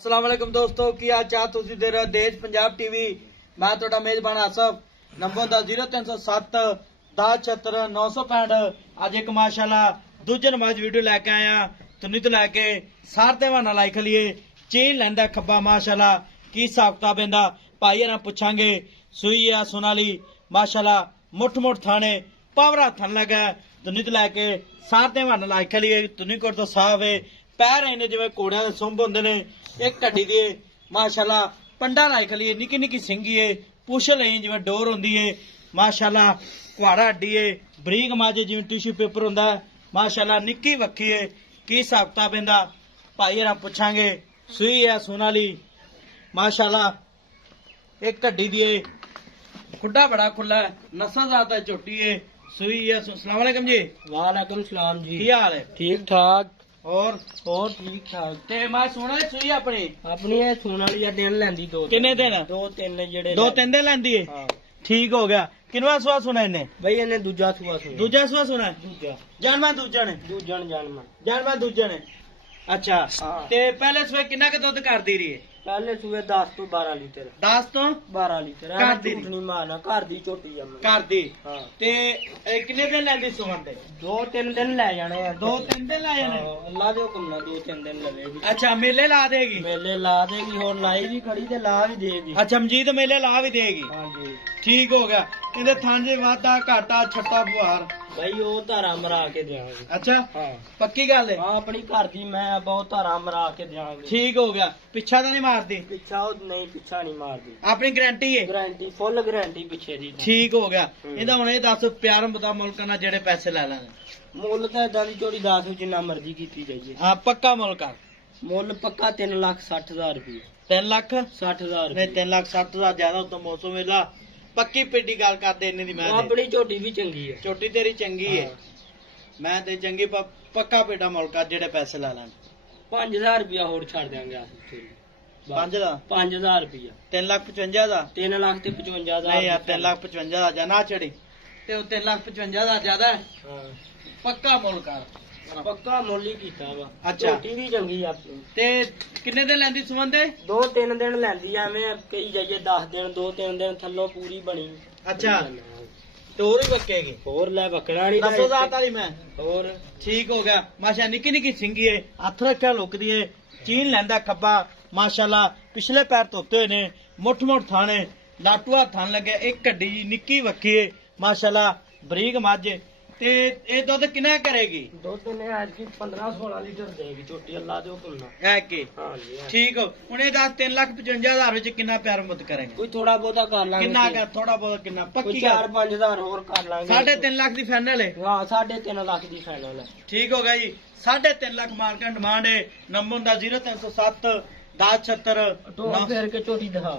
अस्सलाम वालेकुम दोस्तों की हाल चाल तुसी दे रहे देश पंजाब टीवी। मैं ਤੁਹਾਡਾ ਮੇਜ਼ਬਾਨ ਆਸਫ ਨੰਬਰ ਦਾ 0307 1076 965। ਅੱਜ ਇੱਕ ਮਾਸ਼ਾਅੱਲਾ ਦੂਜੇ ਨਮਾਜ਼ ਵੀਡੀਓ ਲੈ ਕੇ ਆਇਆ ਤੁਨੀ ਤੋਂ ਲੈ ਕੇ ਸਾਰਤੇ ਵਾਨਾ ਲਾਈ ਖਲੀਏ ਚੇਨ ਲੈਂਦਾ ਖੱਬਾ ਮਾਸ਼ਾਅੱਲਾ ਕੀ ਹਿਸਾਬ ਕਿਤਾਬ ਇਹਦਾ ਭਾਈ ਇਹਨਾਂ ਪੁੱਛਾਂਗੇ। ਸੂਈ ਆ ਸੋਨਾਲੀ ਮਾਸ਼ਾਅੱਲਾ ਮੁੱਠ ਥਾਣੇ ਪਾਵਰਾ ਥਣ ਲਗਾ ਤੁਨੀ ਤੋਂ ਲੈ ਕੇ ਸਾਰਤੇ ਵਾਨਾ ਲਾਈ ਖਲੀਏ ਤੁਨੀ ਕੋਲ ਤੋਂ ਸਾਫ ਹੈ पैर इन्हें जिवें घोड़ियां दे सुंभ हुंदे ने एक ढड्डी दी माशाअल्लाह पंडा लाई खली है निक्की निक्की सिंगी है पुछ लई जिवें डोर हुंदी है माशाअल्लाह कुहाड़ा हड्डी है बरीक माजे जिवें टिश्यू पेपर हुंदा है माशाअल्लाह निक्की वक्की है की हिसाब किताब इहदा भाई हरां पुछांगे। सूई है सोनाली माशाअल्लाह एक ढड्डी दी है खुड्डा बड़ा खुला है नस्ल ज़्यादा झोटी है सूई है। अस्सलाम वालेकुम जी। वालेकुम सलाम जी। की हाल है? ठीक ठाक और ठीक ठाक। ते मैं सुना सूई अपनी ये सुन वाली दिन लैंदी दो किन्ने दिन दो तीन जेड़े दो तीन दिन लैंदी है। हाँ। ठीक हो गया। किनवा सुआ सुना इन्हें? भाई इन्हें दूजा सुआ सुना। दूजा सुआ सुना दूजा जानवा दूजा ने जानवा दूजा ने। अच्छा हाँ। ते पहले सुबह किन्ना के दुध कर दी रही है? पहले सुबह 10 तो 12 लीटर 10 तो 12 लीटर घर दी नहीं मारना घर दी छोटी जम कर दी। हाँ। ते किन्ने दिन लैंदी सुमन दे? दो तीन दिन ले जाने दो तीन दिन ला जाने। अल्लाह दे हुक्म नाल 2-3 दिन लगेगी। अच्छा मेले ला देगी? मेले ला देगी और लाई भी खड़ी ते ला भी देगी। अच्छा मजीद मेले ला भी देगी। हां जी ठीक हो गया। इहदे थांजे वादा घाटा छट्टा बुहार भाई वो धारा मरा के देंगे। अच्छा हाँ पक्की गल है? हाँ अपनी घर दी मैं बहुत धारा मरा के देंगे। ठीक हो गया। पिछा तो नहीं मारती? पिछा नहीं पिछा नहीं मारदी अपनी गारंटी है? गारंटी फुल गारंटी पिछे दी। ठीक हो गया। ਇਹਦਾ ਹੁਣ ਇਹ ਦੱਸ ਪਿਆਰ ਬਤਾ ਮੁਲਕਾਂ ਨਾਲ ਜਿਹੜੇ ਪੈਸੇ ਲੈ ਲੈਣੇ ਮੁੱਲ ਤਾਂ ਇਦਾਂ ਦੀ ਝੋੜੀ ਦੱਸ ਜਿੰਨਾ ਮਰਜ਼ੀ ਕੀਤੀ ਜਾਈਏ। ਹਾਂ ਪੱਕਾ ਮੁੱਲ ਕਰ। ਮੁੱਲ ਪੱਕਾ 3,60,000 ਰੁਪਏ। 3,60,000 ਨਹੀਂ 3,60,000 ਜ਼ਿਆਦਾ ਉਦੋਂ ਮੌਸਮ ਵੇਲਾ ਪੱਕੀ ਪੇਟੀ ਗੱਲ ਕਰਦੇ ਇੰਨੇ ਦੀ ਮੈਂ ਆਪਣੀ ਝੋਟੀ ਵੀ ਚੰਗੀ ਹੈ। ਛੋਟੀ ਤੇਰੀ ਚੰਗੀ ਹੈ ਮੈਂ ਤੇ ਚੰਗੀ ਪੱਕਾ ਪੇਟਾ ਮੁੱਲ ਕਰ ਜਿਹੜੇ ਪੈਸੇ ਲੈ ਲੈਣ। 5,000 ਰੁਪਇਆ ਹੋਰ ਛੱਡ ਦਿਆਂਗੇ ਅਸੀਂ 5 ਦਾ 5,000 ਰੁਪਇਆ 3,55,000 ਦਾ 3,55,000 ਨਹੀਂ ਯਾਰ 3,55,000 ਜਾਂ ਨਾ ਛੜੀ ਤੇ ਉਹ 3,55,000 ਜ਼ਿਆਦਾ ਹੈ। ਹਾਂ ਪੱਕਾ ਮੁੱਲ ਕਰ। ਪੱਕਾ ਮੁੱਲ ਹੀ ਕੀਤਾ ਵਾ। ਅੱਛਾ ਝੋਟੀ ਵੀ ਚੰਗੀ ਆਪਣੀ ਤੇ ਕਿੰਨੇ ਦਿਨ ਲੈਂਦੀ ਸੁਮਨ ਦੇ? 2-3 ਦਿਨ ਲੈਂਦੀ ਐਵੇਂ ਕਹੀ ਜਾਈਏ 10 ਦਿਨ 2-3 ਦਿਨ ਥੱਲੋਂ ਪੂਰੀ ਬਣੀ। ਅੱਛਾ ਤੇ ਹੋਰ ਵੀ ਬੱਕੇਗੀ? ਹੋਰ ਲੈ ਬੱਕੜਾ ਨਹੀਂ ਦੱਸੋ ਜ਼ਾਤ ਵਾਲੀ ਮੈਂ ਹੋਰ ਠੀਕ ਹੋ ਗਿਆ। ਮਾਸ਼ਾ ਨਿੱਕੀ ਨਿੱਕੀ ਸਿੰਗੀ ਏ ਹੱਥ ਰੱਖਿਆ ਲੁਕਦੀ ਏ ਚੀਨ ਲੈਂਦਾ ਖੱਬਾ ਮਾਸ਼ਾਅੱਲਾ ਪਿਛਲੇ ਪੈਰ ਧੋਤੇ ਹੋਏ ਨੇ ਮੁੱਠ ਥਾਣੇ ਲਾਟੂਆ ਥਣ ਲੱਗਿਆ ਇੱਕ ਗੱਡੀ ਜੀ ਨਿੱਕੀ ਵੱਖੀ ਏ ਮਾਸ਼ਾਅੱਲਾ ਬਰੀਕ ਮੱਝ ਤੇ ਇਹ ਦੁੱਧ ਕਿੰਨਾ ਕਰੇਗੀ? ਦੁੱਧ ਨੇ ਅੱਜ ਕੀ 15-16 ਲੀਟਰ ਦੇਗੀ ਝੋਟੀ ਅੱਲਾ ਦੇ ਹੁਕਮ ਨਾਲ। ਹੈ ਕਿ ਹਾਂ ਜੀ ਠੀਕ ਹੋ। ਹੁਣ ਇਹ ਦੱਸ 3,55,000 ਵਿੱਚ ਕਿੰਨਾ ਪਿਆਰ ਮੁੱਤ ਕਰੇਗਾ? ਕੋਈ ਥੋੜਾ ਬਹੁਤਾ ਕਰ ਲਾਂਗੇ। ਕਿੰਨਾ ਕਰ ਥੋੜਾ ਬਹੁਤ ਕਿੰਨਾ ਪੱਕੀ 4-5,000 ਹੋਰ ਕਰ ਲਾਂਗੇ। 3.5 ਲੱਖ ਦੀ ਫਾਈਨਲ ਹੈ? ਹਾਂ 3.5 ਲੱਖ ਦੀ ਫਾਈਨਲ ਹੈ। ਠੀਕ ਹੋ ਗਿਆ ਜੀ 3.5 ਲੱਖ ਮਾਰਕਾ ਡਿਮਾਂਡ ਹੈ। ਨੰਬਰ ਦਾ 0307 1076 ਟੋਲ ਫੇਰ ਕੇ ਝੋਟੀ ਦਿਖਾ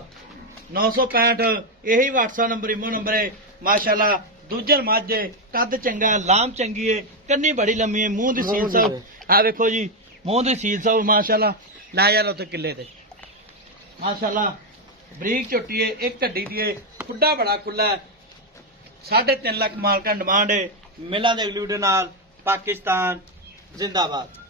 965 यही WhatsApp नंबर इमो नंबर है माशाल्लाह। दूजन मझ कद चंगा लाम चंगी है कन्नी बड़ी लम्मी है मुंह दी सील सब आ देखो जी मुंह दी सील सब माशाल्लाह ला यार उते किले ते माशाल्लाह बरीक झोटी है एक ढड्डी दी है खुड्डा बड़ा खुला है 3.5 लाख माल का डिमांड है। मिला दे अगली वीडियो नाल पाकिस्तान जिंदाबाद।